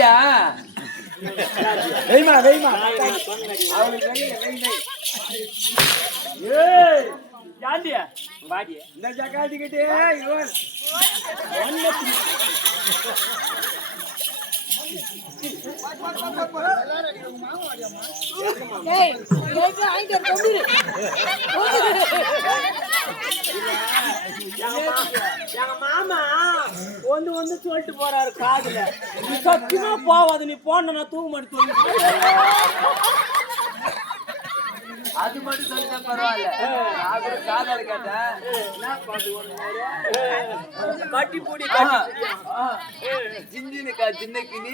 அப்படியா? வெய்மா வெய்மா யாண்டியா வாடி இந்த ஜகாதிக்கிட்டே இவன் எங்க மாமா வந்து சொல்லிட்டு போறாரு காதுல, நீ சத்தியமா போவாது, நீ போன தூங்க மாட்டேன் சொல்லி. அது மட்டும் சொல்லிட்டா பரவாயில்ல. நான் கூட காதால கேட்டேன். கட்டிப்பூடி ஜிஞ்சினுக்கா சின்னக்கிளி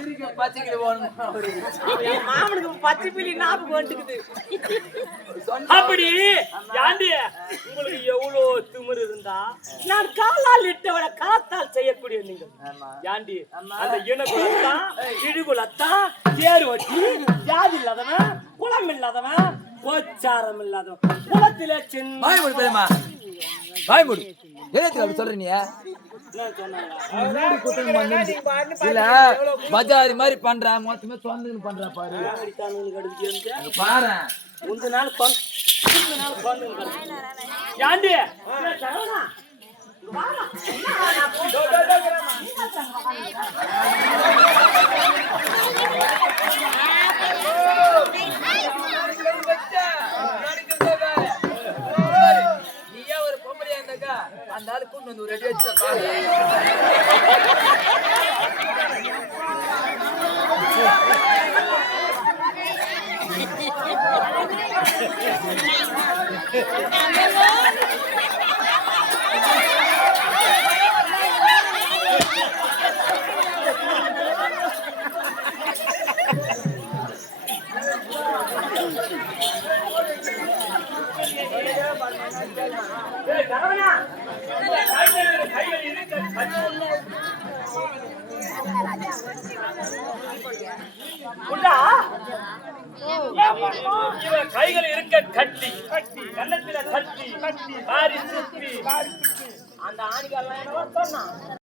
இருக்க பச்சைக்கிளி போகணும். மாமனுக்கு பச்சை பிள்ளை ஞாபகம் வந்துக்குது. அப்படி யாண்டி உங்களுக்கு எவ்வளவு திமிரு இருந்தா நான் காலால் இட்டவன காத்தால் செய்யக்கூடிய நீங்கள் யாண்டி அந்த இனகுலத்தான் இடுகுலத்தான் தேர் வட்டி ஜாதி இல்லாதவன் குளம் இல்லாதவன் கோச்சாரம் இல்லாதவன் குளத்திலே சின்ன வாய் மூடு பெரியம்மா, வாய் மூடு. என்னத்துக்கு அப்படி சொல்ற நீ? இல்ல பஜாரி மாதிரி பண்ற, மொத்தமே சொந்தன்னு பண்ற பாரு பாரு. முந்த நாள் யாண்டி நீயே ஒரு பொம்பளையா இருந்தாக்கா அந்த ஆளு கூட்டு வந்து ஒரு ரெடி வச்ச பாரு. கைகள் இருக்க கட்டி கன்னத்தில கட்டி மாறி சுத்தி அந்த ஆணிகள் சொன்னான்.